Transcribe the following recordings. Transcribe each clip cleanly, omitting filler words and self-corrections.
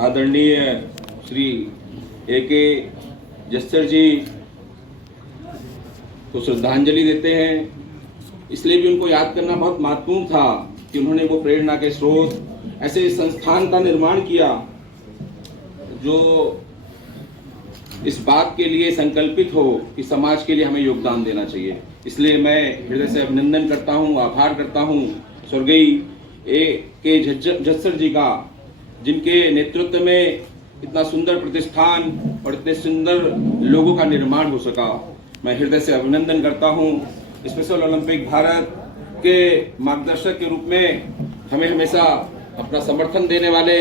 आदरणीय श्री ए.के. जस्सर जी को श्रद्धांजलि देते हैं। इसलिए भी उनको याद करना बहुत महत्वपूर्ण था कि उन्होंने वो प्रेरणा के स्रोत ऐसे संस्थान का निर्माण किया जो इस बात के लिए संकल्पित हो कि समाज के लिए हमें योगदान देना चाहिए। इसलिए मैं हृदय से अभिनंदन करता हूँ, आभार करता हूँ स्वर्गीय ए.के. जस्सर जी का, जिनके नेतृत्व में इतना सुंदर प्रतिष्ठान और इतने सुंदर लोगों का निर्माण हो सका। मैं हृदय से अभिनंदन करता हूँ। स्पेशल ओलंपिक भारत के मार्गदर्शक के रूप में हमें हमेशा अपना समर्थन देने वाले,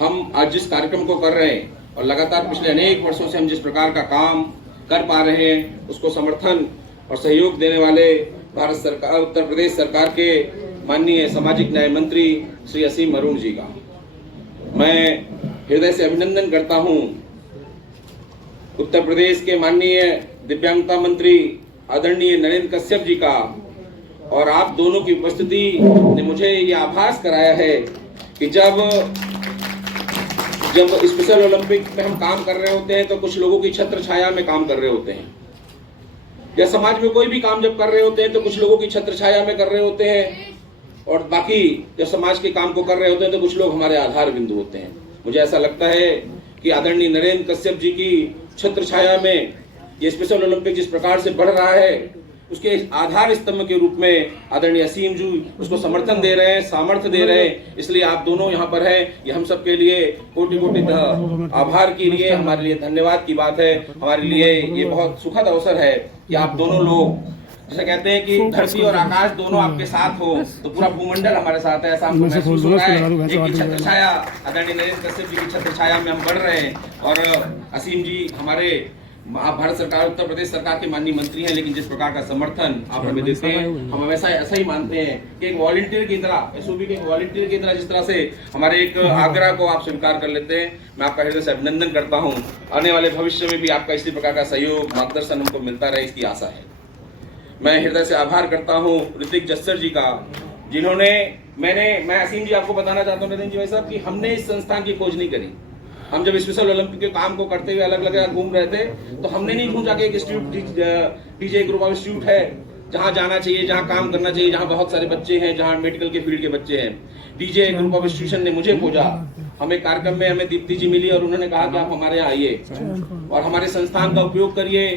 हम आज जिस कार्यक्रम को कर रहे हैं और लगातार पिछले अनेक वर्षों से हम जिस प्रकार का काम कर पा रहे हैं, उसको समर्थन और सहयोग देने वाले भारत सरकार, उत्तर प्रदेश सरकार के माननीय सामाजिक न्याय मंत्री श्री असीम अरुण जी का मैं हृदय से अभिनंदन करता हूं। उत्तर प्रदेश के माननीय दिव्यांगता मंत्री आदरणीय नरेंद्र कश्यप जी का, और आप दोनों की उपस्थिति ने मुझे ये आभास कराया है कि जब स्पेशल ओलंपिक में हम काम कर रहे होते हैं तो कुछ लोगों की छत्र छाया में काम कर रहे होते हैं, या समाज में कोई भी काम जब कर रहे होते हैं तो कुछ लोगों की छत्र छाया में कर रहे होते हैं, और बाकी जब समाज के काम को कर रहे होते हैं तो कुछ लोग हमारे आधार बिंदु होते हैं। मुझे ऐसा लगता है कि आदरणीय नरेंद्र कश्यप जी की छत्र छाया में ये स्पेशल ओलंपिक जिस प्रकार से बढ़ रहा है, उसके आधार स्तंभ के रूप में आदरणीय असीम जी उसको समर्थन दे रहे हैं, सामर्थ्य दे रहे हैं। इसलिए आप दोनों यहाँ पर हैं, ये हम सब के लिए कोटि कोटि आभार के लिए, हमारे लिए धन्यवाद की बात है। हमारे लिए ये बहुत सुखद अवसर है कि आप दोनों लोग, जैसे कहते हैं कि धरती और आकाश दोनों आपके साथ हो, तो पूरा भूमंडल हमारे साथ है, ऐसा हमको महसूस हो रहा है। एक छत्र छाया आदरणीय नरेंद्र कश्यप जी की छत्र छाया में हम बढ़ रहे हैं, और असीम जी हमारे भारत सरकार, उत्तर प्रदेश सरकार के माननीय मंत्री हैं, लेकिन जिस प्रकार का समर्थन आप हमें देते हैं, हम हमेशा ऐसा ही मानते हैं कि एक वॉलंटियर की तरह, एसओबी के वॉलंटियर की तरह जिस तरह से हमारे एक आग्रह को आप स्वीकार कर लेते हैं, मैं आपका हृदय से अभिनंदन करता हूँ। आने वाले भविष्य में भी आपका इसी प्रकार का सहयोग, मार्गदर्शन हमको मिलता रहे, इसकी आशा है। मैं हृदय से आभार करता हूँ ऋतिक जस्सर जी का, जिन्होंने मैं असीम जी आपको बताना चाहता हूँ नरेंद्र जी भाई साहब कि हमने इस संस्थान की खोज नहीं करी। हम जब स्पेशल ओलंपिक के काम को करते हुए अलग अलग जगह घूम रहे थे तो हमने नहीं ढूंढा कि एक institute DJ group of institute है जहाँ जाना चाहिए, जहाँ काम करना चाहिए, जहाँ बहुत सारे बच्चे हैं, जहाँ मेडिकल के फील्ड के बच्चे हैं। डीजे ग्रुप ऑफ इंस्टीट्यूशन ने मुझे खोजा। हमें कार्यक्रम में हमें दीप्ति जी मिली और उन्होंने कहा कि आप हमारे यहाँ आइए और हमारे संस्थान का उपयोग करिए,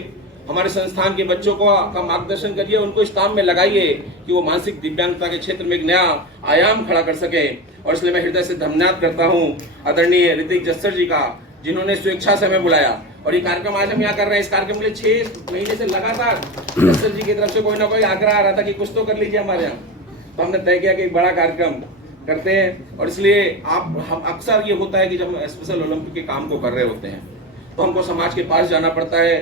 हमारे संस्थान के बच्चों का मार्गदर्शन करिए, उनको इस काम में लगाइए कि वो मानसिक दिव्यांगता के क्षेत्र में एक नया आयाम खड़ा कर सके। और इसलिए मैं हृदय से धन्यवाद करता हूँ आदरणीय ऋतिक जस्सर जी का, जिन्होंने स्वेच्छा से हमें बुलाया। और ये कार्यक्रम आज हम यहाँ कर रहे हैं, इस कार्यक्रम के लिए 6 महीने से लगातार जस्सर जी की तरफ से कोई ना कोई आग्रह आ रहा था कि कुछ तो कर लीजिए हमारे यहाँ। तो हमने तय किया कि एक बड़ा कार्यक्रम करते हैं। और इसलिए हम अक्सर ये होता है कि जब हम स्पेशल ओलंपिक के काम को कर रहे होते हैं तो हमको समाज के पास जाना पड़ता है,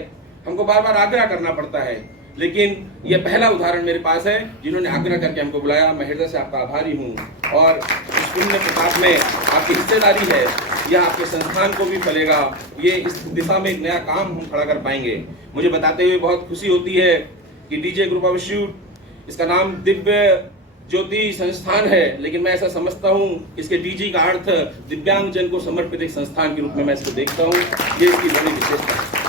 हमको बार बार आग्रह करना पड़ता है, लेकिन ये पहला उदाहरण मेरे पास है जिन्होंने आग्रह करके हमको बुलाया। मैं हृदय से आपका आभारी हूँ, और इस पुण्य प्रताप में आपकी हिस्सेदारी है, यह आपके संस्थान को भी फलेगा, ये इस दिशा में एक नया काम हम खड़ा कर पाएंगे। मुझे बताते हुए बहुत खुशी होती है कि डीजे ग्रुप ऑफ इंस्टीट्यूट, इसका नाम दिव्य ज्योति संस्थान है, लेकिन मैं ऐसा समझता हूँ इसके डीजी का अर्थ दिव्यांग जन को समर्पित एक संस्थान के रूप में मैं इसको देखता हूँ। ये इसकी बड़ी विशेषता है।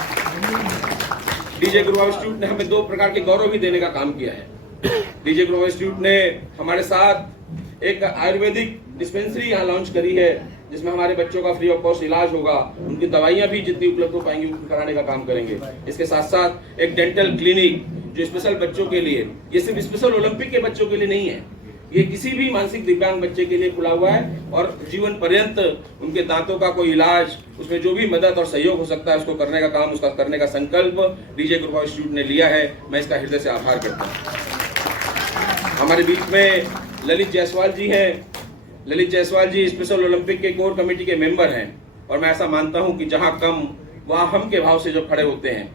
डीजे ग्रुप ऑफ इंस्टीट्यूट ने हमें 2 प्रकार के गौरव भी देने का काम किया है। डीजे ग्रुप ऑफ इंस्टीट्यूट ने हमारे साथ एक आयुर्वेदिक डिस्पेंसरी यहाँ लॉन्च करी है, जिसमें हमारे बच्चों का फ्री ऑफ कॉस्ट इलाज होगा, उनकी दवाइयाँ भी जितनी उपलब्ध हो पाएंगी कराने का काम करेंगे। इसके साथ साथ एक डेंटल क्लिनिक जो स्पेशल बच्चों के लिए, ये सिर्फ स्पेशल ओलंपिक के बच्चों के लिए नहीं है, ये किसी भी मानसिक दिव्यांग बच्चे के लिए खुला हुआ है, और जीवन पर्यंत उनके दांतों का कोई इलाज, उसमें जो भी मदद और सहयोग हो सकता है उसको करने का काम, उसका करने का संकल्प डीजे ग्रुप ऑफ इंस्टीट्यूट ने लिया है। मैं इसका हृदय से आभार करता हूँ। हमारे बीच में ललित जायसवाल जी हैं। ललित जायसवाल जी स्पेशल ओलंपिक के कोर कमेटी के मेंबर हैं, और मैं ऐसा मानता हूँ कि जहाँ कम वहाँ हम के भाव से जो खड़े होते हैं।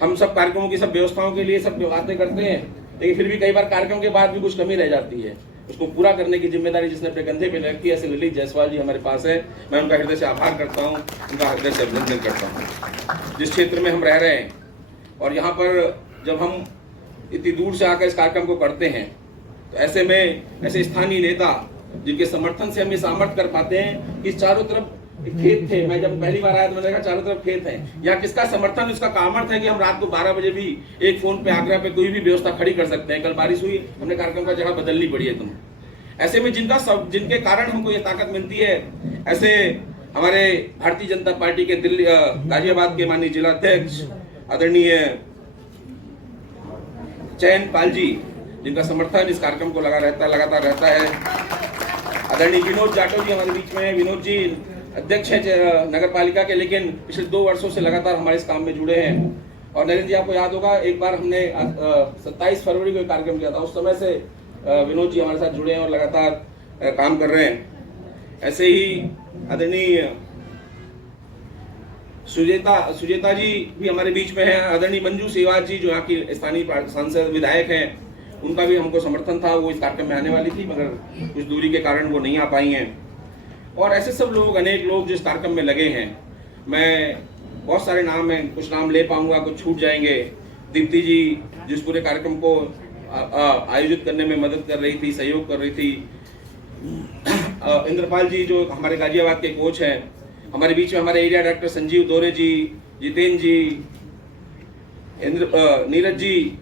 हम सब कार्यक्रमों की सब व्यवस्थाओं के लिए सब बातें करते हैं, लेकिन फिर भी कई बार कार्यक्रम के बाद भी कुछ कमी रह जाती है, उसको पूरा करने की जिम्मेदारी जिसने अपने कंधे पे रखी है, ऐसे ललित जायसवाल जी हमारे पास है। मैं उनका हृदय से आभार करता हूँ, उनका हृदय से अभिनंदन करता हूँ। जिस क्षेत्र में हम रह रहे हैं और यहाँ पर जब हम इतनी दूर से आकर इस कार्यक्रम को करते हैं, तो ऐसे में ऐसे स्थानीय नेता जिनके समर्थन से हम ये सामर्थ्य कर पाते हैं कि चारों तरफ खेत थे। मैं जब पहली बार आया तो मैंने कहा चारों तरफ खेत है, यहाँ किसका समर्थन, इसका कामर्थ है कि हम रात को 12 बजे भी एक फोन पे आगरा पे कोई भी व्यवस्था खड़ी कर सकते हैं। कल बारिश हुई, हमने कार्यक्रम का जगह बदलनी पड़ी है तुम। ऐसे में जिनके कारण हमको ये ताकत मिलती है, ऐसे हमारे भारतीय जनता पार्टी के दिल्ली गाजियाबाद के माननीय जिला अध्यक्ष आदरणीय चयन पाल जी, जिनका समर्थन इस कार्यक्रम को लगातार रहता है। आदरणीय विनोद जाटव जी हमारे बीच में है। विनोद जी अध्यक्ष है नगर पालिका के, लेकिन पिछले 2 वर्षों से लगातार हमारे इस काम में जुड़े हैं। और नरेंद्र जी, आपको याद होगा एक बार हमने 27 फरवरी को कार्यक्रम किया था, उस समय से विनोद जी हमारे साथ जुड़े हैं और लगातार काम कर रहे हैं। ऐसे ही आदरणीय सुजेता जी भी हमारे बीच में है। आदरणीय मंजू सेवाज जी जो यहाँ की स्थानीय सांसद विधायक हैं, उनका भी हमको समर्थन था। वो इस कार्यक्रम में आने वाली थी, मगर कुछ दूरी के कारण वो नहीं आ पाई हैं। और ऐसे सब लोग, अनेक लोग जिस कार्यक्रम में लगे हैं, मैं बहुत सारे नाम हैं, कुछ नाम ले पाऊंगा, कुछ छूट जाएंगे। दीप्ति जी जिस पूरे कार्यक्रम को आयोजित करने में मदद कर रही थी, सहयोग कर रही थी। इंद्रपाल जी जो हमारे गाजियाबाद के कोच हैं, हमारे बीच में हमारे एरिया डायरेक्टर संजीव दोरे जी, जितेंद्र जी, नीरज जी,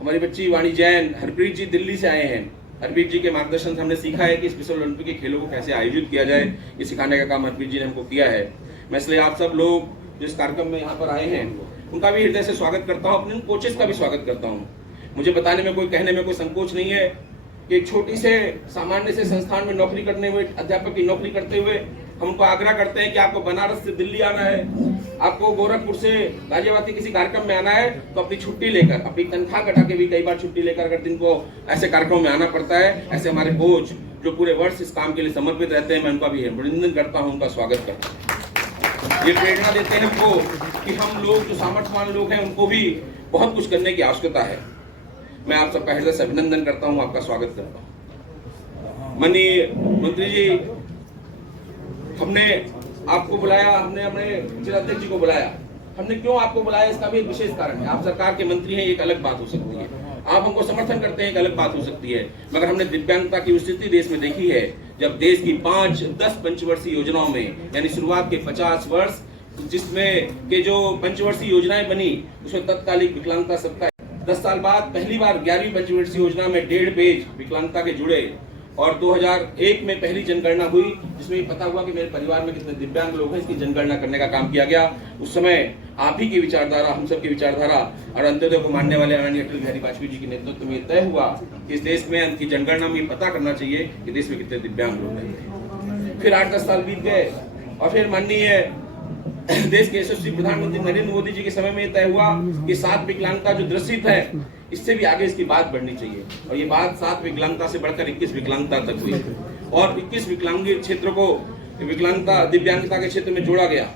हमारी बच्ची वाणी जैन, हरप्रीत जी दिल्ली से आए हैं। हरप्रीत जी के मार्गदर्शन से हमने सीखा है कि स्पेशल ओलंपिक के खेलों को कैसे आयोजित किया जाए, ये सिखाने का काम हरप्रीत जी ने हमको किया है। मैं इसलिए आप सब लोग जो इस कार्यक्रम में यहाँ पर आए हैं, उनका भी हृदय से स्वागत करता हूँ, अपने कोचेस का भी स्वागत करता हूँ। मुझे बताने में, कहने में कोई संकोच नहीं है कि एक छोटी से सामान्य से संस्थान में नौकरी करने हुए, अध्यापक की नौकरी करते हुए हम उनको आग्रह करते हैं कि आपको बनारस से दिल्ली आना है, आपको गोरखपुर से गाजियाबाद के किसी कार्यक्रम में आना है, तो अपनी छुट्टी लेकर, अपनी तनख्वाह कटा के भी कई बार छुट्टी लेकर अगर जिनको ऐसे कार्यक्रमों में आना पड़ता है, ऐसे हमारे कोच जो पूरे वर्ष इस काम के लिए समर्पित रहते हैं, मैं उनका भी अभिनंदन करता हूँ, उनका स्वागत करता हूँ। ये प्रेरणा देते हैं हमको कि हम लोग जो सामर्थ्यवान लोग हैं, उनको भी बहुत कुछ करने की आवश्यकता है। मैं आप सबका हृदय से अभिनंदन करता हूँ, आपका स्वागत करता हूँ। माननीय मंत्री जी, हमने आपको बुलाया, हमने अपने जिलाध्यक्ष जी को बुलाया। हमने क्यों आपको बुलाया, इसका भी एक विशेष कारण है। आप सरकार के मंत्री हैं, एक अलग बात हो सकती है, आप हमको समर्थन करते हैं, एक अलग बात हो सकती है, मगर हमने दिव्यांगता की स्थिति देश में देखी है। जब देश की 5-10 पंचवर्षीय योजनाओं में, यानी शुरुआत के 50 वर्ष जिसमें के जो पंचवर्षीय योजनाएं बनी, उसमें तत्कालिक विकलांगता सबका 10 साल बाद पहली बार 11वीं पंचवर्षीय योजना में 1.5 पेज विकलांगता के जुड़े। और 2001 में पहली जनगणना हुई, जिसमें पता हुआ कि मेरे परिवार में कितने दिव्यांग लोग हैं, इसकी जनगणना करने का काम किया गया। उस समय आप ही की विचारधारा, हम सब की विचारधारा और अंत्योदय को मानने वाले माननीय अटल बिहारी वाजपेयी जी के नेतृत्व में तय हुआ कि इस देश में की जनगणना में पता करना चाहिए कि देश में कितने दिव्यांग लोग हैं। फिर 8-10 साल बीत गए और फिर माननीय देश के यशस्वी प्रधानमंत्री नरेंद्र मोदी जी के समय में तय हुआ कि 7 विकलांगता जो दृष्टित है, इससे भी आगे इसकी बात बढ़नी चाहिए। और ये बात 7 विकलांगता से बढ़कर 21 विकलांगता तक हुई और 21 विकलांगी क्षेत्र को विकलांगता दिव्यांगता के क्षेत्र में जोड़ा गया।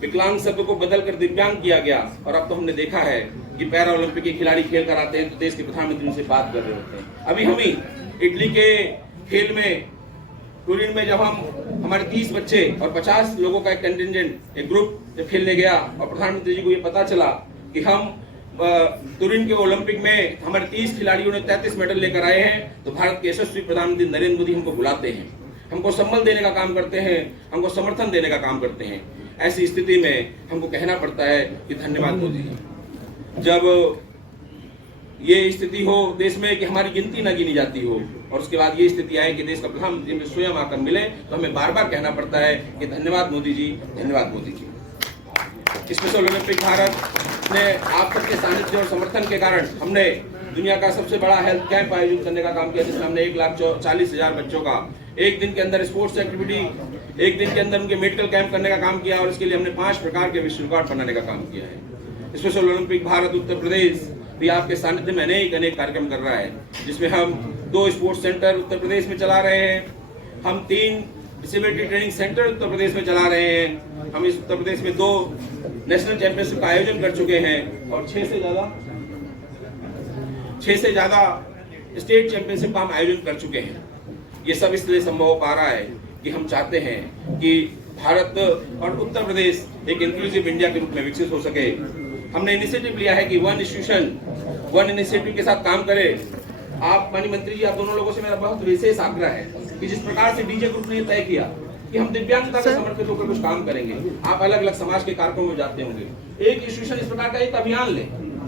विकलांग शब्द को बदलकर दिव्यांग किया गया। और अब तो हमने देखा है कि पैरा ओलंपिक के खिलाड़ी खेल कर आते हैं तो देश के प्रधानमंत्री उनसे बात कर रहे होते हैं। अभी हम ही इटली के खेल में, टूरिन में, जब हमारे 30 बच्चे और 50 लोगों का एक कंटिंजेंट, एक ग्रुप जब खेलने गया और प्रधानमंत्री जी को ये पता चला कि हम तुरिन के ओलंपिक में हमारे 30 खिलाड़ियों ने 33 मेडल लेकर आए हैं, तो भारत के यशस्वी प्रधानमंत्री नरेंद्र मोदी हमको बुलाते हैं, हमको सम्मान देने का काम करते हैं, हमको समर्थन देने का काम करते हैं। ऐसी स्थिति में हमको कहना पड़ता है कि धन्यवाद मोदी जी। जब ये स्थिति हो देश में कि हमारी गिनती न गिनी जाती हो और उसके बाद ये स्थिति आए कि देश का प्रधानमंत्री में स्वयं आकर मिले, तो हमें बार बार कहना पड़ता है कि धन्यवाद मोदी जी, धन्यवाद मोदी जी। स्पेशल ओलंपिक भारत ने आप सबके सानिध्य और समर्थन के कारण हमने दुनिया का सबसे बड़ा हेल्थ कैंप आयोजित करने का काम किया, जिसमें हमने 1,40,000 बच्चों का एक दिन के अंदर स्पोर्ट्स एक्टिविटी, एक दिन के अंदर उनके मेडिकल कैंप करने का काम किया और इसके लिए हमने 5 प्रकार के विश्व रिकॉर्ड बनाने का काम किया है। स्पेशल ओलंपिक भारत उत्तर प्रदेश भी आपके सानिध्य में अनेक कार्यक्रम कर रहा है, जिसमें हम 2 स्पोर्ट्स सेंटर उत्तर प्रदेश में चला रहे हैं, हम 3 disability training centre Uttar Pradesh में चला रहे हैं, हम इस उत्तर प्रदेश में 2 नेशनल चैंपियनशिप का आयोजन कर चुके हैं और 6 से ज्यादा स्टेट चैंपियनशिप का हम आयोजन कर चुके हैं। ये सब इसलिए संभव हो पा रहा है कि हम चाहते हैं कि भारत और उत्तर प्रदेश एक इंक्लूसिव इंडिया के रूप में विकसित हो सके। हमने इनिशिएटिव लिया है कि वन इंस्टीट्यूशन वन इनिशिएटिव के साथ काम करें। आप माननीय मंत्री जी, आप दोनों लोगों से मेरा बहुत विशेष आग्रह है कि जिस प्रकार से डीजे ग्रुप ने तय किया कि हम दिव्यांगता से समर्पित होकर कुछ काम करेंगे। आप अलग अलग समाज के कार्यक्रमों में जाते होंगे, एक इंस्टीट्यूशन इस प्रकार का एक अभियान ले,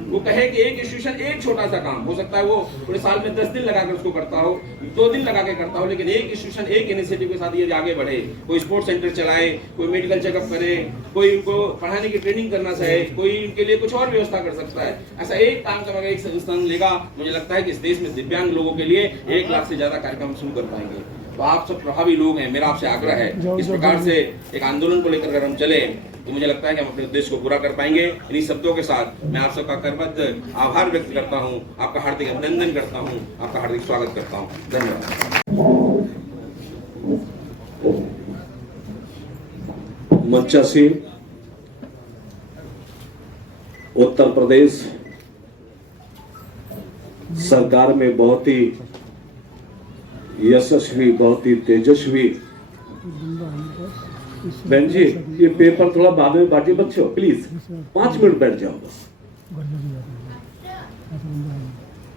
वो कहे कि एक इंस्टीट्यूशन एक छोटा सा काम हो सकता है, वो पूरे साल में 10 दिन लगाकर उसको करता हो, 2 दिन लगा के करता हो, लेकिन एक इंस्टीट्यूशन एक इनिशिएटिव के साथ ये आगे बढ़े, कोई स्पोर्ट्स सेंटर चलाए, कोई मेडिकल चेकअप करे, कोई उनको पढ़ाने की ट्रेनिंग करना चाहे, कोई उनके लिए कुछ और व्यवस्था कर सकता है। ऐसा एक काम का एक संस्थान लेगा, मुझे लगता है कि इस देश में दिव्यांग लोगों के लिए 1 लाख से ज्यादा कार्यक्रम शुरू कर पाएंगे। तो आप सब प्रभावी लोग हैं, मेरा आपसे आग्रह है इस प्रकार से एक आंदोलन को लेकर अगर हम चले तो मुझे लगता है कि हम अपने उद्देश्य को पूरा कर पाएंगे। इन्हीं शब्दों के साथ मैं आप सबका करबद्ध आभार व्यक्त करता हूं, आपका हार्दिक अभिनंदन करता हूं, आपका हार्दिक स्वागत करता हूं। धन्यवाद। मंचासी उत्तर प्रदेश सरकार में बहुत ही यशस्वी, बहुत ही तेजस्वी। बहन जी, ये पेपर थोड़ा बाद में बांटिए बच्चों, प्लीज 5 मिनट बैठ जाओ बस।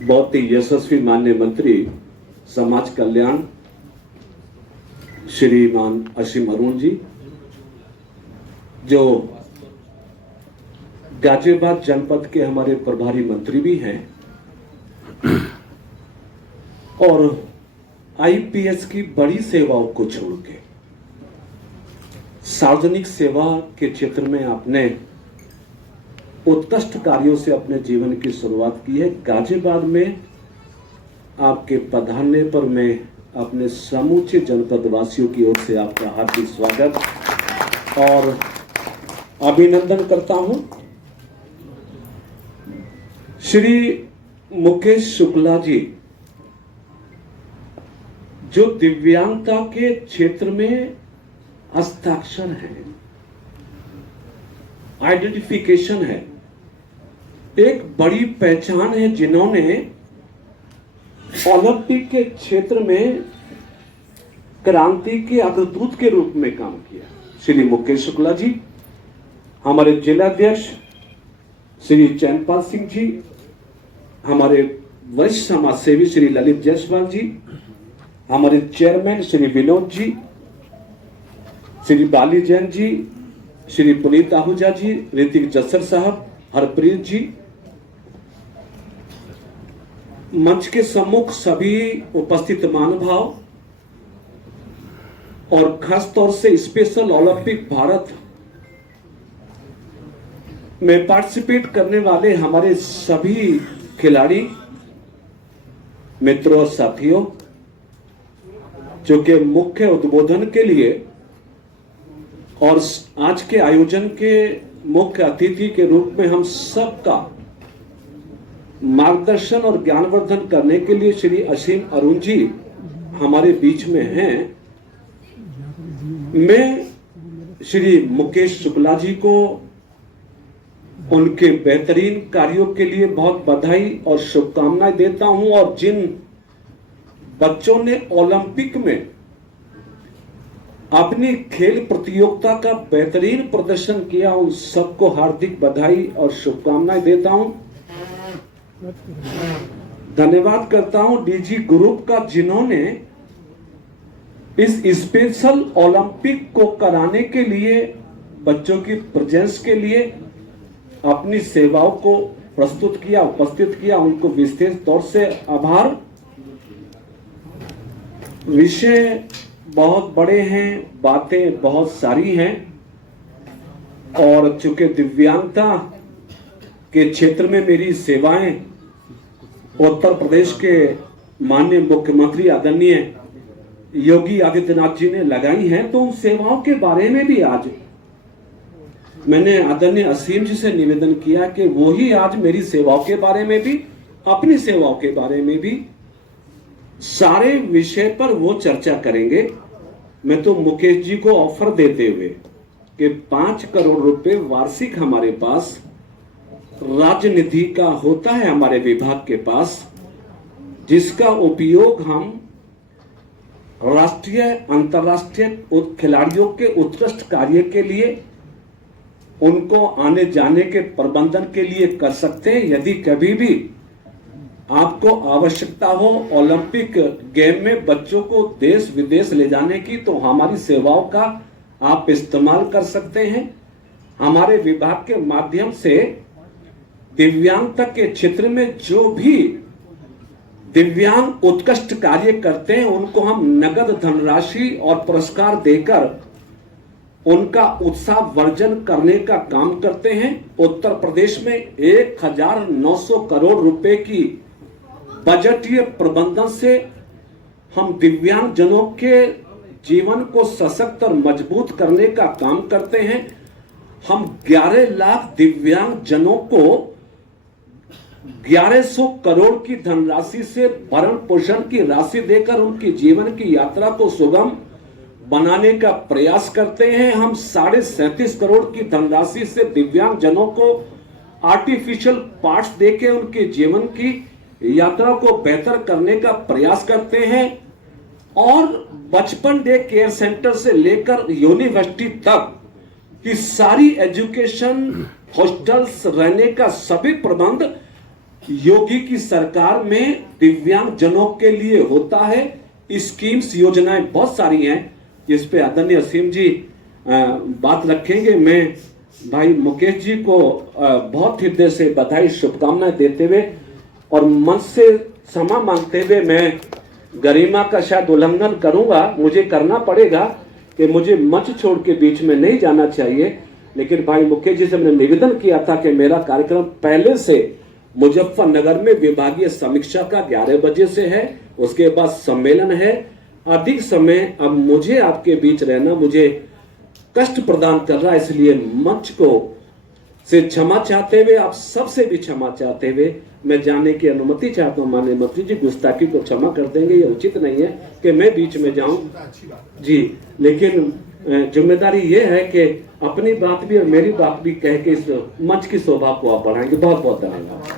बहुत ही यशस्वी माननीय मंत्री समाज कल्याण श्रीमान असीम अरुण जी, जो गाजियाबाद जनपद के हमारे प्रभारी मंत्री भी हैं और आईपीएस की बड़ी सेवाओं को छोड़ के सार्वजनिक सेवा के क्षेत्र में आपने उत्कृष्ट कार्यों से अपने जीवन की शुरुआत की है। गाजियाबाद में आपके पधारने पर मैं अपने समूचे जनपद वासियों की ओर से आपका हार्दिक स्वागत और अभिनंदन करता हूं। श्री मुकेश शुक्ला जी, जो दिव्यांगता के क्षेत्र में हस्ताक्षर है, आइडेंटिफिकेशन है, एक बड़ी पहचान है, जिन्होंने ओलंपिक के क्षेत्र में क्रांति के अग्रदूत के रूप में काम किया। श्री मुकेश शुक्ला जी, हमारे जिलाध्यक्ष श्री चैनपाल सिंह जी, हमारे वरिष्ठ समाज सेवी श्री ललित जायसवाल जी, हमारे चेयरमैन श्री विनोद जी, श्री बाली जैन जी, श्री पुनीत आहूजा जी, ऋतिक जस्सर साहब, हरप्रीत जी, मंच के सम्मुख सभी उपस्थित महानुभाव और खास तौर से स्पेशल ओलंपिक भारत में पार्टिसिपेट करने वाले हमारे सभी खिलाड़ी मित्रों और साथियों, जो कि मुख्य उद्बोधन के लिए और आज के आयोजन के मुख्य अतिथि के रूप में हम सबका मार्गदर्शन और ज्ञानवर्धन करने के लिए श्री असीम अरुण जी हमारे बीच में हैं। मैं श्री मुकेश शुक्ला जी को उनके बेहतरीन कार्यों के लिए बहुत बधाई और शुभकामनाएं देता हूं और जिन बच्चों ने ओलंपिक में अपनी खेल प्रतियोगिता का बेहतरीन प्रदर्शन किया, उन सबको हार्दिक बधाई और शुभकामनाएं देता हूं। धन्यवाद करता हूं डीजी ग्रुप का, जिन्होंने इस स्पेशल ओलंपिक को कराने के लिए, बच्चों की प्रेजेंस के लिए अपनी सेवाओं को प्रस्तुत किया, उपस्थित किया। उनको विशेष तौर से आभार। विषय बहुत बड़े हैं, बातें बहुत सारी हैं और चूंकि दिव्यांगता के क्षेत्र में मेरी सेवाएं उत्तर प्रदेश के माननीय मुख्यमंत्री आदरणीय योगी आदित्यनाथ जी ने लगाई हैं, तो उन सेवाओं के बारे में भी आज मैंने आदरणीय असीम जी से निवेदन किया कि वो ही आज मेरी सेवाओं के बारे में भी, अपनी सेवाओं के बारे में भी सारे विषय पर वो चर्चा करेंगे। मैं तो मुकेश जी को ऑफर देते हुए कि 5 करोड़ रुपए वार्षिक हमारे पास राज्य निधि का होता है हमारे विभाग के पास, जिसका उपयोग हम राष्ट्रीय अंतर्राष्ट्रीय खिलाड़ियों के उत्कृष्ट कार्य के लिए, उनको आने जाने के प्रबंधन के लिए कर सकते हैं। यदि कभी भी आपको आवश्यकता हो ओलंपिक गेम में बच्चों को देश विदेश ले जाने की, तो हमारी सेवाओं का आप इस्तेमाल कर सकते हैं। हमारे विभाग के माध्यम से दिव्यांगता के क्षेत्र में जो भी दिव्यांग उत्कृष्ट कार्य करते हैं उनको हम नगद धनराशि और पुरस्कार देकर उनका उत्साह वर्धन करने का काम करते हैं। उत्तर प्रदेश में 1900 करोड़ रुपए की बजटीय प्रबंधन से हम दिव्यांग जनों के जीवन को सशक्त और मजबूत करने का काम करते हैं। हम 11 लाख दिव्यांग जनों को 1100 करोड़ की धनराशि से भरण पोषण की राशि देकर उनकी जीवन की यात्रा को सुगम बनाने का प्रयास करते हैं। हम 37.5 करोड़ की धनराशि से दिव्यांग जनों को आर्टिफिशियल पार्ट्स देके उनके जीवन की यात्रा को बेहतर करने का प्रयास करते हैं। और बचपन डे केयर सेंटर से लेकर यूनिवर्सिटी तक की सारी एजुकेशन, हॉस्टल्स, रहने का सभी प्रबंध योगी की सरकार में दिव्यांग जनों के लिए होता है। स्कीम्स, योजनाएं बहुत सारी हैं जिस पे आदरणीय असीम जी बात रखेंगे। मैं भाई मुकेश जी को बहुत हृदय से बधाई, शुभकामनाएं देते हुए और मन से क्षमा मांगते हुए मैं गरिमा का शायद उल्लंघन करूंगा, मुझे करना पड़ेगा कि मुझे मंच छोड़ के बीच में नहीं जाना चाहिए। लेकिन भाई मुकेश जी से मैंने निवेदन किया था कि मेरा कार्यक्रम पहले से मुजफ्फरनगर में विभागीय समीक्षा का 11 बजे से है, उसके बाद सम्मेलन है। अधिक समय अब मुझे आपके बीच रहना मुझे कष्ट प्रदान कर रहा है, इसलिए मंच को से क्षमा चाहते हुए, आप सबसे भी क्षमा चाहते हुए मैं जाने की अनुमति चाहता हूँ। माननीय मंत्री जी गुस्ताखी को क्षमा कर देंगे, ये उचित नहीं है कि मैं बीच में जाऊं जी, लेकिन जिम्मेदारी ये है कि अपनी बात भी और मेरी बात भी कह के इस मंच की शोभा को आप बढ़ाएंगे। बहुत बहुत धन्यवाद।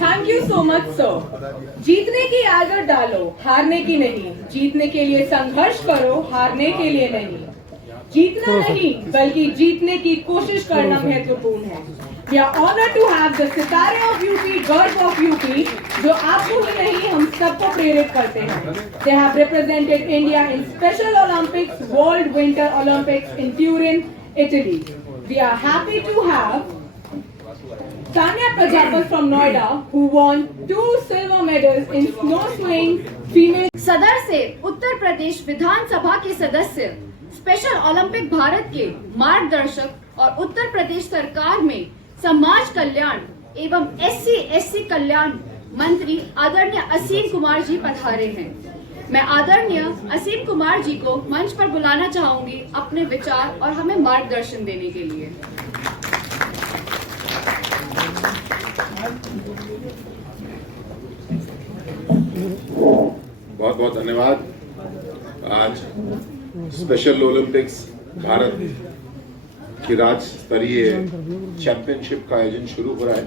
Thank you so much sir. जीतने की आदत डालो, हारने की नहीं। जीतने के लिए संघर्ष करो, हारने के लिए नहीं। जीतना नहीं बल्कि जीतने की कोशिश करना महत्वपूर्ण है। We are honored to have the सितारे of UP, गर्व of UP, जो आपको ही नहीं हम सबको प्रेरित करते हैं। They have represented India in Special Olympics, World Winter Olympics in Turin, Italy. We are happy to have Tanya Prajapati from Noida, who won 2 silver medals in snow swing female. सदर से उत्तर प्रदेश विधानसभा के सदस्य, स्पेशल ओलंपिक भारत के मार्गदर्शक और उत्तर प्रदेश सरकार में समाज कल्याण एवं SC/SC कल्याण मंत्री आदरणीय असीम कुमार जी पधारे हैं। मैं आदरणीय असीम कुमार जी को मंच पर बुलाना चाहूंगी अपने विचार और हमें मार्गदर्शन देने के लिए। बहुत बहुत धन्यवाद। आज स्पेशल ओलंपिक्स भारत की राज्य स्तरीय चैंपियनशिप का आयोजन शुरू हो रहा है।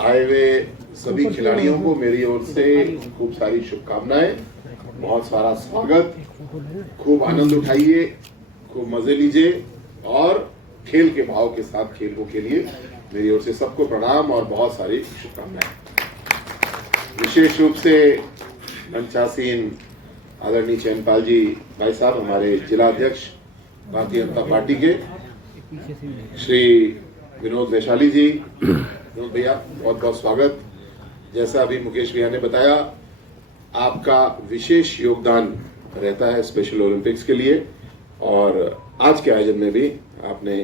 आए हुए सभी खिलाड़ियों को मेरी ओर से खूब सारी शुभकामनाएं, बहुत सारा स्वागत। खूब आनंद उठाइए, खूब मजे लीजिए और खेल के भाव के साथ खेलों के लिए मेरी ओर से सबको प्रणाम और बहुत सारी शुभकामनाएं। विशेष रूप से मंचासीन आदरणीय चैनपाल जी भाई साहब, हमारे जिला अध्यक्ष भारतीय जनता पार्टी के, श्री विनोद वैशाली जी, विनोद भैया बहुत बहुत स्वागत। जैसा अभी मुकेश भैया ने बताया, आपका विशेष योगदान रहता है स्पेशल ओलंपिक्स के लिए और आज के आयोजन में भी आपने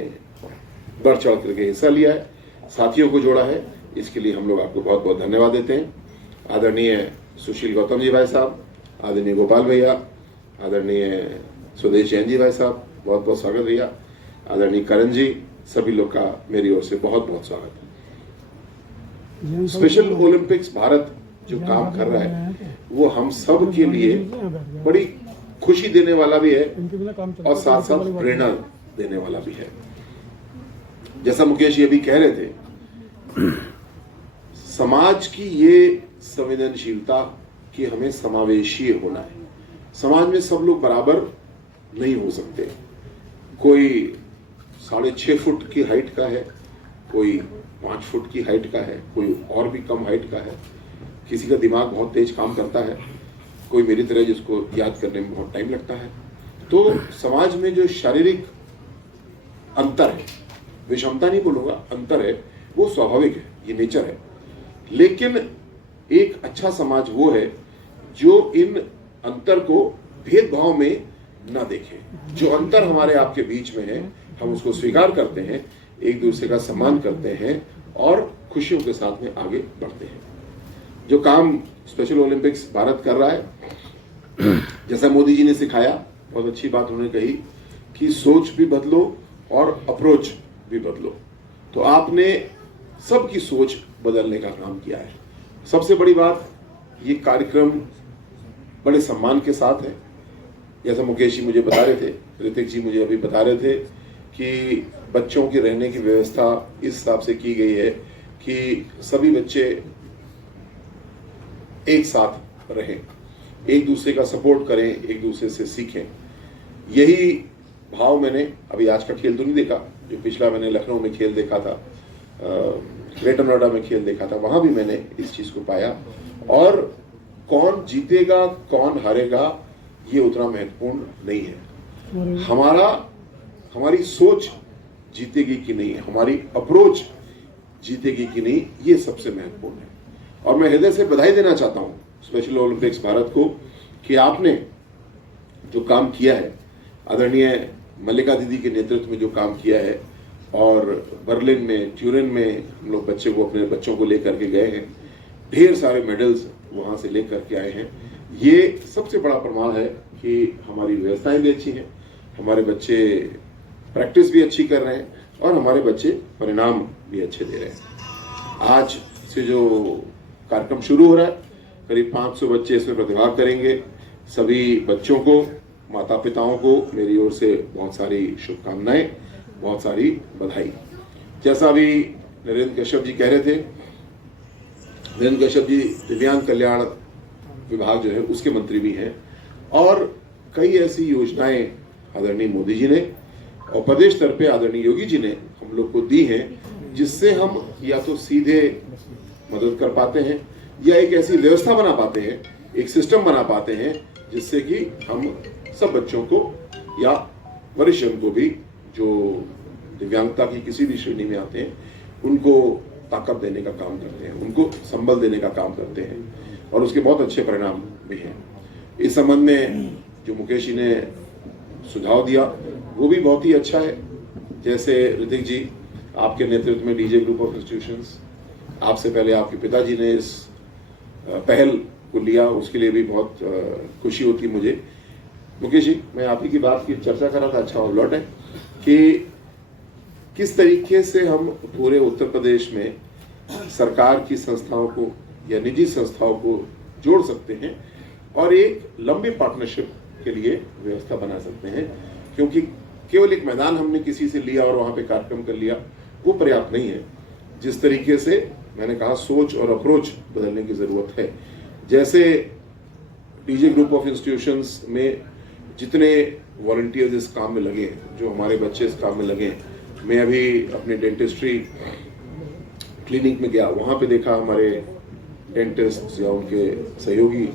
बढ़ चढ़ करके हिस्सा लिया है, साथियों को जोड़ा है, इसके लिए हम लोग आपको बहुत बहुत धन्यवाद देते हैं। आदरणीय सुशील गौतम जी भाई साहब, आदरणीय गोपाल भैया, आदरणीय सुदेश जैन जी भाई साहब, बहुत बहुत स्वागत भैया। आदरणीय करण जी, सभी लोग का मेरी ओर से बहुत बहुत स्वागत है। स्पेशल ओलंपिक्स भारत जो काम कर रहा है वो हम सब के लिए बड़ी खुशी देने वाला भी है और साथ साथ प्रेरणा देने वाला भी है। जैसा मुकेश ये भी कह रहे थे, समाज की ये संवेदनशीलता कि हमें समावेशीय होना है। समाज में सब लोग बराबर नहीं हो सकते। कोई 6.5 फुट की हाइट का है, कोई 5 फुट की हाइट का है, कोई और भी कम हाइट का है, किसी का दिमाग बहुत तेज काम करता है, कोई मेरी तरह जिसको याद करने में बहुत टाइम लगता है। तो समाज में जो शारीरिक अंतर है, विषमता नहीं बोलूंगा, अंतर है, वो स्वाभाविक है, ये नेचर है। लेकिन एक अच्छा समाज वो है जो इन अंतर को भेदभाव में न देखे। जो अंतर हमारे आपके बीच में है, हम उसको स्वीकार करते हैं, एक दूसरे का सम्मान करते हैं और खुशियों के साथ में आगे बढ़ते हैं। जो काम स्पेशल ओलंपिक्स भारत कर रहा है, जैसा मोदी जी ने सिखाया, बहुत अच्छी बात उन्होंने कही कि सोच भी बदलो और अप्रोच भी बदलो। तो आपने सबकी सोच बदलने का काम किया है। सबसे बड़ी बात, ये कार्यक्रम बड़े सम्मान के साथ है। जैसा मुकेश जी मुझे बता रहे थे, ऋतिक जी मुझे अभी बता रहे थे कि बच्चों के रहने की व्यवस्था इस हिसाब से की गई है कि सभी बच्चे एक साथ रहें, एक दूसरे का सपोर्ट करें, एक दूसरे से सीखें। यही भाव मैंने अभी आज का खेल तो नहीं देखा, जो पिछला मैंने लखनऊ में खेल देखा था, ग्रेटर नोएडा में खेल देखा था, वहां भी मैंने इस चीज को पाया। और कौन जीतेगा कौन हारेगा ये उतना महत्वपूर्ण नहीं है। हमारी सोच जीतेगी कि नहीं, हमारी अप्रोच जीतेगी कि नहीं, ये सबसे महत्वपूर्ण है। और मैं हृदय से बधाई देना चाहता हूं स्पेशल ओलंपिक्स भारत को कि आपने जो काम किया है, आदरणीय मल्लिका दीदी के नेतृत्व में जो काम किया है, और बर्लिन में, ट्यूरिन में हम लोग अपने बच्चों को लेकर के गए हैं, ढेर सारे मेडल्स वहां से लेकर के आए हैं। ये सबसे बड़ा प्रमाण है कि हमारी व्यवस्थाएं भी अच्छी हैं, हमारे बच्चे प्रैक्टिस भी अच्छी कर रहे हैं और हमारे बच्चे परिणाम भी अच्छे दे रहे हैं। आज से जो कार्यक्रम शुरू हो रहा है, करीब 500 बच्चे इसमें प्रतिभाग करेंगे। सभी बच्चों को, माता पिताओं को मेरी ओर से बहुत सारी शुभकामनाएं, बहुत सारी बधाई। जैसा अभी नरेंद्र कश्यप जी कह रहे थे, नरेंद्र कश्यप जी दिव्यांग कल्याण विभाग जो है उसके मंत्री भी हैं, और कई ऐसी योजनाएं आदरणीय मोदी जी ने और प्रदेश स्तर पे आदरणीय योगी जी ने हम लोग को दी हैं, जिससे हम या तो सीधे मदद कर पाते हैं या एक ऐसी व्यवस्था बना पाते हैं, एक सिस्टम बना पाते हैं, जिससे कि हम सब बच्चों को या वरिष्ठ को भी जो दिव्यांगता की किसी भी श्रेणी में आते हैं, उनको ताकत देने का काम करते हैं, उनको संबल देने का काम करते हैं, और उसके बहुत अच्छे परिणाम भी हैं। इस संबंध में जो मुकेश जी ने सुझाव दिया वो भी बहुत ही अच्छा है। जैसे ऋतिक जी, आपके नेतृत्व में डीजे ग्रुप ऑफ इंस्टीट्यूशंस, आपसे पहले आपके पिताजी ने इस पहल को लिया, उसके लिए भी बहुत खुशी होती मुझे। मुकेश जी, मैं आप ही की बात की चर्चा कर रहा था, अच्छा और लौट है कि किस तरीके से हम पूरे उत्तर प्रदेश में सरकार की संस्थाओं को या निजी संस्थाओं को जोड़ सकते हैं और एक लंबी पार्टनरशिप के लिए व्यवस्था बना सकते हैं। क्योंकि केवल एक मैदान हमने किसी से लिया और वहां पे कार्यक्रम कर लिया, वो पर्याप्त नहीं है। जिस तरीके से मैंने कहा, सोच और अप्रोच बदलने की जरूरत है। जैसे डीजे ग्रुप ऑफ इंस्टीट्यूशंस में जितने वॉलंटियर्स इस काम में लगे हैं, जो हमारे बच्चे इस काम में लगे हैं, मैं अभी अपने डेंटिस्ट्री क्लिनिक में गया, वहां पे देखा हमारे डेंटिस्ट या उनके सहयोगी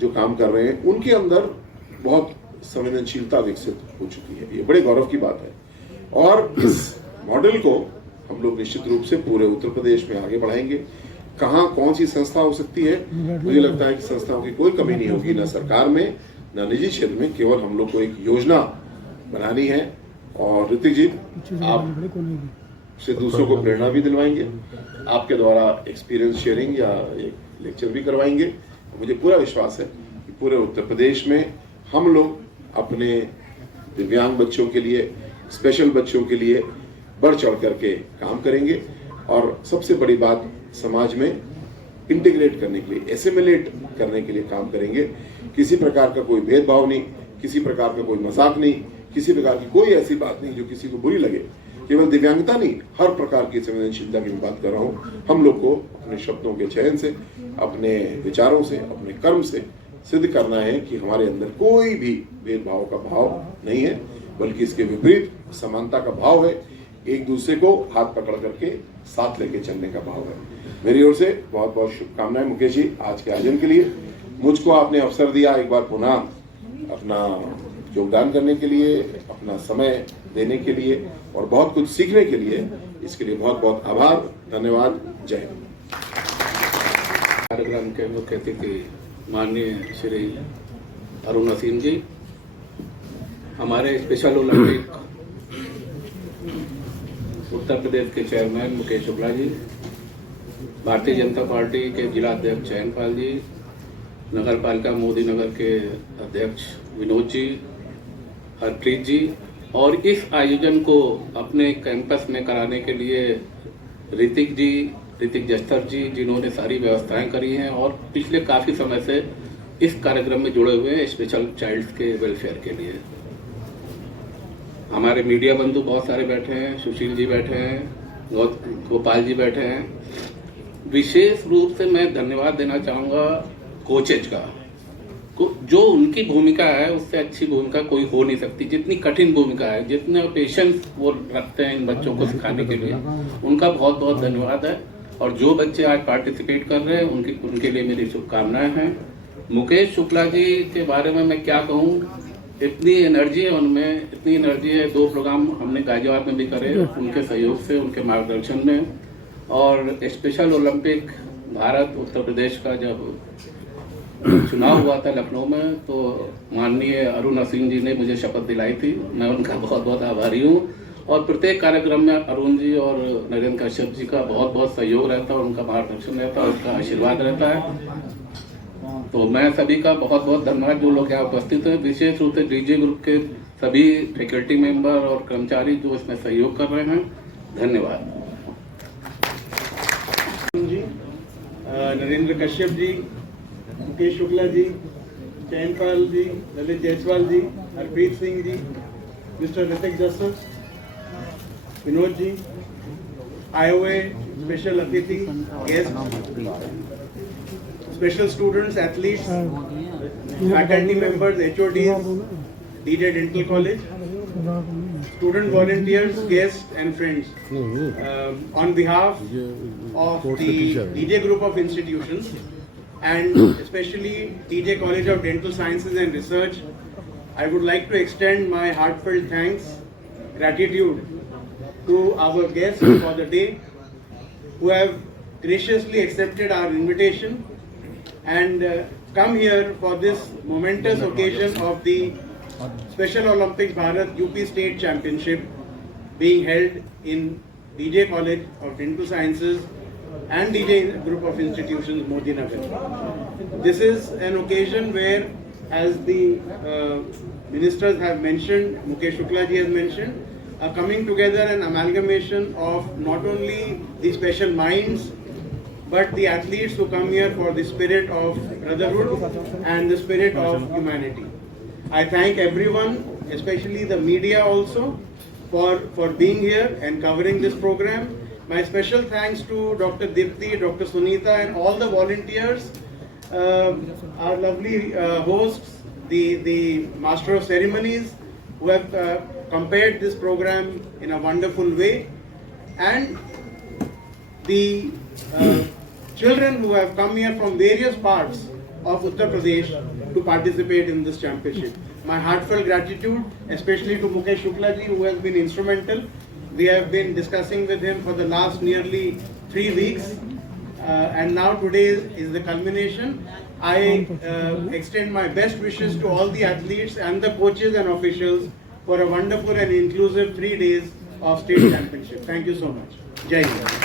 जो काम कर रहे हैं, उनके अंदर बहुत संवेदनशीलता विकसित हो चुकी है। ये बड़े गौरव की बात है और इस मॉडल को हम लोग निश्चित रूप से पूरे उत्तर प्रदेश में आगे बढ़ाएंगे। कहाँ कौन सी संस्था हो सकती है, मुझे लगता है कि संस्थाओं की कोई कमी नहीं होगी, ना सरकार में ना निजी क्षेत्र में। केवल हम लोग को एक योजना बनानी है। और ऋतिक जी, आप से दूसरों को प्रेरणा भी दिलवाएंगे, आपके द्वारा एक्सपीरियंस शेयरिंग या एक लेक्चर भी करवाएंगे। मुझे पूरा विश्वास है कि पूरे उत्तर प्रदेश में हम लोग अपने दिव्यांग बच्चों के लिए, स्पेशल बच्चों के लिए बढ़ चढ़ करके काम करेंगे। और सबसे बड़ी बात, समाज में इंटीग्रेट करने के लिए, एसिमिलेट करने के लिए काम करेंगे। किसी प्रकार का कोई भेदभाव नहीं, किसी प्रकार का कोई मजाक नहीं, किसी प्रकार की कोई ऐसी बात नहीं जो किसी को बुरी लगे। केवल दिव्यांगता नहीं, हर प्रकार की संवेदनशीलता की मैं बात कर रहा हूँ। हम लोग को अपने शब्दों के चयन से, अपने विचारों से, अपने कर्म से सिद्ध करना है कि हमारे अंदर कोई भी भेदभाव का भाव नहीं है, बल्कि इसके विपरीत समानता का भाव है, एक दूसरे को हाथ पकड़ करके साथ लेके चलने का भाव है। मेरी ओर से बहुत बहुत शुभकामनाएं मुकेश जी आज के आयोजन के लिए। मुझको आपने अवसर दिया एक बार पुनः अपना योगदान करने के लिए, अपना समय देने के लिए और बहुत कुछ सीखने के लिए, इसके लिए बहुत बहुत आभार, धन्यवाद, जय हिंद। कार्यक्रम के मुख्य अतिथि माननीय श्री अरुण असीम जी, हमारे स्पेशल ओलंपिक उत्तर प्रदेश के चेयरमैन मुकेश शुक्ला जी, भारतीय जनता पार्टी के जिला अध्यक्ष चैनपाल जी, नगर पालिका मोदी नगर के अध्यक्ष विनोद जी, हरप्रीत जी, और इस आयोजन को अपने कैंपस में कराने के लिए ऋतिक जस्तर जी, जिन्होंने सारी व्यवस्थाएं करी हैं और पिछले काफ़ी समय से इस कार्यक्रम में जुड़े हुए हैं स्पेशल चाइल्ड्स के वेलफेयर के लिए। हमारे मीडिया बंधु बहुत सारे बैठे हैं, सुशील जी बैठे हैं, गोपाल जी बैठे हैं। विशेष रूप से मैं धन्यवाद देना चाहूँगा कोचेज का, जो उनकी भूमिका है उससे अच्छी भूमिका कोई हो नहीं सकती। जितनी कठिन भूमिका है, जितने पेशेंस वो रखते हैं इन बच्चों को सिखाने के लिए, उनका बहुत बहुत धन्यवाद है। और जो बच्चे आज पार्टिसिपेट कर रहे हैं उनके लिए मेरी शुभकामनाएं हैं। मुकेश शुक्ला जी के बारे में मैं क्या कहूँ, इतनी एनर्जी है उनमें, इतनी एनर्जी है। 2 प्रोग्राम हमने गाजियाबाद में भी करे उनके सहयोग से, उनके मार्गदर्शन में। और स्पेशल ओलंपिक भारत उत्तर प्रदेश का जब चुनाव हुआ था लखनऊ में, तो माननीय अरुण असीम जी ने मुझे शपथ दिलाई थी। मैं उनका बहुत बहुत आभारी हूँ। और प्रत्येक कार्यक्रम में अरुण जी और नरेंद्र कश्यप जी का बहुत बहुत सहयोग रहता है, उनका मार्गदर्शन रहता है, उनका आशीर्वाद रहता है। तो मैं सभी का बहुत बहुत धन्यवाद, जो लोग यहाँ उपस्थित हैं, विशेष रूप से डीजे ग्रुप के सभी फैकल्टी मेंबर और कर्मचारी जो इसमें सहयोग कर रहे हैं, धन्यवाद जी, नरेंद्र कश्यप जी, मुकेश शुक्ला जी, चैनपाल जी, ललित जायसवाल जी, हरप्रीत सिंह जी, मिस्टर ऋतिक जस्टर, विनोद जी, आए हुए स्पेशल अतिथि, guest, special students, athletes, faculty members, HODs, DJ Dental College, student volunteers, guests and friends. On behalf of the DJ group of institutions and especially DJ College of Dental Sciences and Research, I would like to extend my heartfelt thanks, gratitude to our guests for the day who have graciously accepted our invitation and come here for this momentous occasion of the Special Olympics Bharat UP State Championship being held in DJ College of Dental Sciences and DJ Group of Institutions, Modi Nagar. This is an occasion where, as the ministers have mentioned, Mukesh Shukla ji has mentioned, a coming together and amalgamation of not only the special minds but the athletes who come here for the spirit of brotherhood and the spirit of humanity. I thank everyone, especially the media also, for being here and covering this program. My special thanks to Dr. Dipti, Dr. Sunita and all the volunteers, our lovely hosts, the Master of Ceremonies who have compared this program in a wonderful way, and the children who have come here from various parts of Uttar Pradesh to participate in this championship. My heartfelt gratitude, especially to Mukesh Shukla ji, who has been instrumental. We have been discussing with him for the last nearly 3 weeks, and now today is the culmination. I extend my best wishes to all the athletes and the coaches and officials for a wonderful and inclusive 3 days of state championship. Thank you so much. Jai Hind.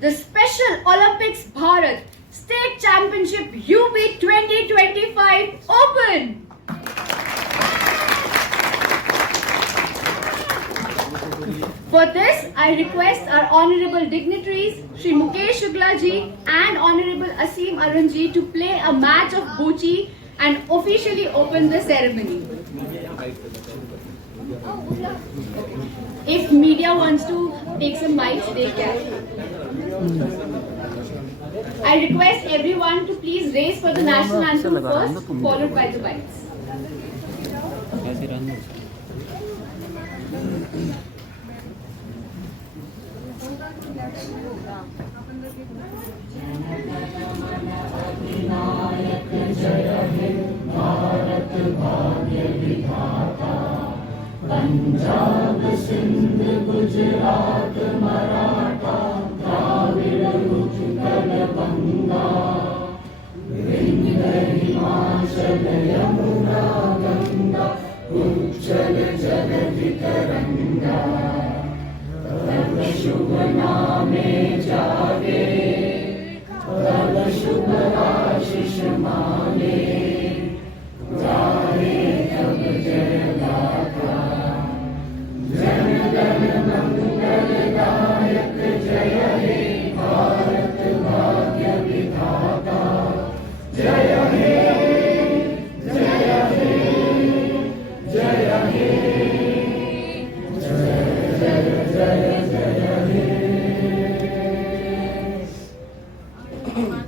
The Special Olympics Bharat State Championship UP 2025 open. For this, I request our honorable dignitaries, Shri Mukesh Shukla ji and Honorable Asim Arun ji to play a match of Bochi and officially open the ceremony. If media wants to take some mics, they can. I request everyone to please raise for the national anthem first, followed by the bites.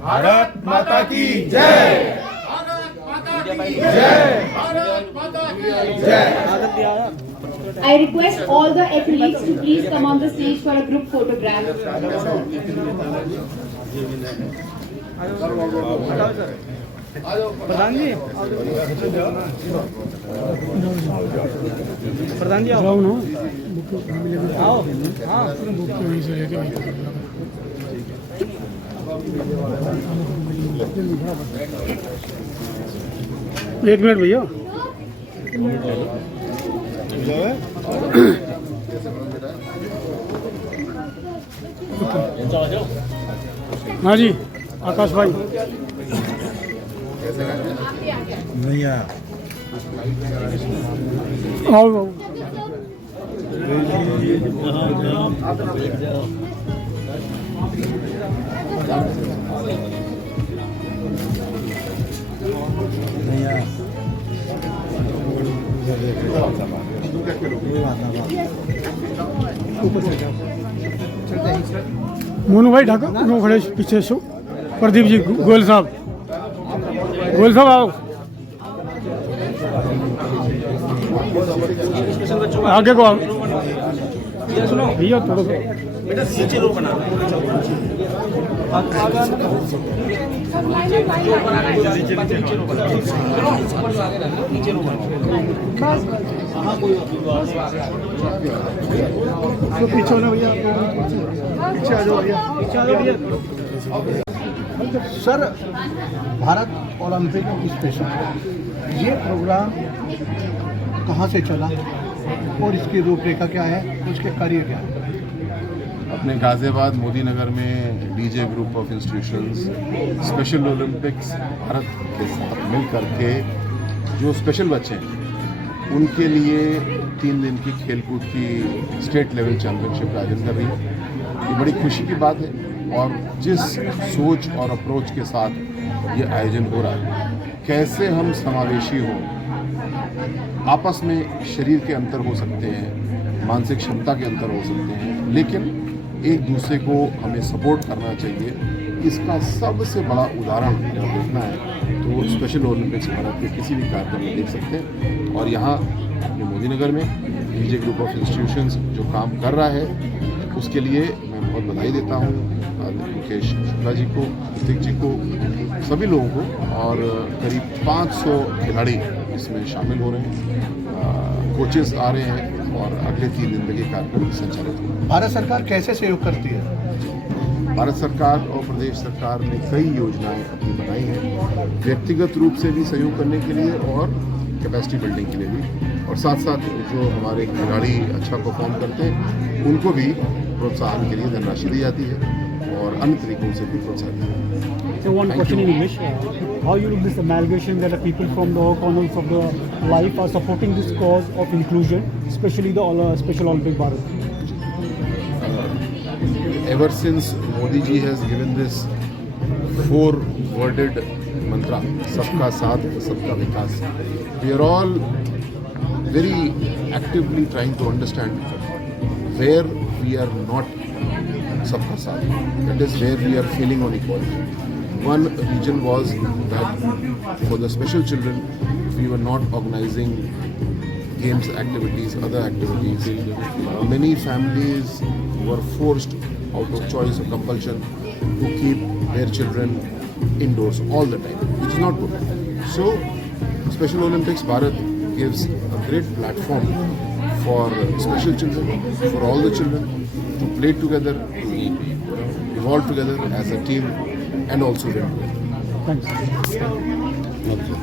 Bharat माता की जय। भारत माता की जय। भारत माता की जय। I request all the athletes to please come on the stage for a group photograph. प्रधान जी प्रधान जी आओ ना आओ हाँ एक मिनट भैया हाँ जी आकाश भाई आओ मोनू भाई ढाका नो खड़े पीछे शो प्रदीप जी गोयल साहब आओ आगे को आओ भैया थोड़ा सा बेटा नीचे लो बना पीछे ना भैया पीछे आ जाओ भैया सर भारत ओलंपिक स्पेशल ये प्रोग्राम कहाँ से चला और इसकी रूपरेखा क्या है, उसके कार्य क्या है? अपने गाज़ियाबाद मोदी नगर में DJ group of institutions special Olympics Bharat के साथ मिल करके जो स्पेशल बच्चे हैं उनके लिए 3 दिन की खेलकूद की स्टेट लेवल चैम्पियनशिप का आयोजन कर रही है। ये बड़ी खुशी की बात है और जिस सोच और अप्रोच के साथ ये आयोजन हो रहा है, कैसे हम समावेशी हों, आपस में शरीर के अंतर हो सकते हैं, मानसिक क्षमता के अंतर हो सकते हैं, लेकिन एक दूसरे को हमें सपोर्ट करना चाहिए। इसका सबसे बड़ा उदाहरण अगर देखना है तो स्पेशल ओलंपिक्स भारत के किसी भी कार्यक्रम में देख सकते हैं। और यहाँ अपने मोदी नगर में डीजे ग्रुप ऑफ इंस्टीट्यूशंस जो काम कर रहा है उसके लिए मैं बहुत बधाई देता हूँ मुकेश शुक्ला जी को, ऋतिक जी को, सभी लोगों को। और करीब 500 खिलाड़ी इसमें शामिल हो रहे हैं, कोचेस आ रहे हैं और अगले 3 दिन तक ये कार्यक्रम संचालित होगा। भारत सरकार कैसे सहयोग करती है? भारत सरकार और प्रदेश सरकार ने कई योजनाएं अपनी बनाई हैं, व्यक्तिगत रूप से भी सहयोग करने के लिए और कैपेसिटी बिल्डिंग के लिए भी, और साथ साथ जो हमारे खिलाड़ी अच्छा परफॉर्म करते हैं उनको भी प्रोत्साहन के लिए धनराशि दी जाती है और अन्य तरीकों से भी प्रोत्साहन दिया जाता है। So one question in English, how you look this amalgamation that the people from the corners of the life are supporting this cause of inclusion, especially the Special Olympic Bharat? Ever since Modi ji has given this 4-worded mantra, सबका साथ सबका विकास, we are all very actively trying to understand where we are not Sabka Saath. That is where we are feeling on equality. One reason was that for the special children, we were not organizing games activities, other activities. Many families were forced out of choice or compulsion to keep their children indoors all the time, which is not good. So, Special Olympics Bharat gives a great platform for special children, for all the children to play together, to evolve together as a team and also win together. Thanks.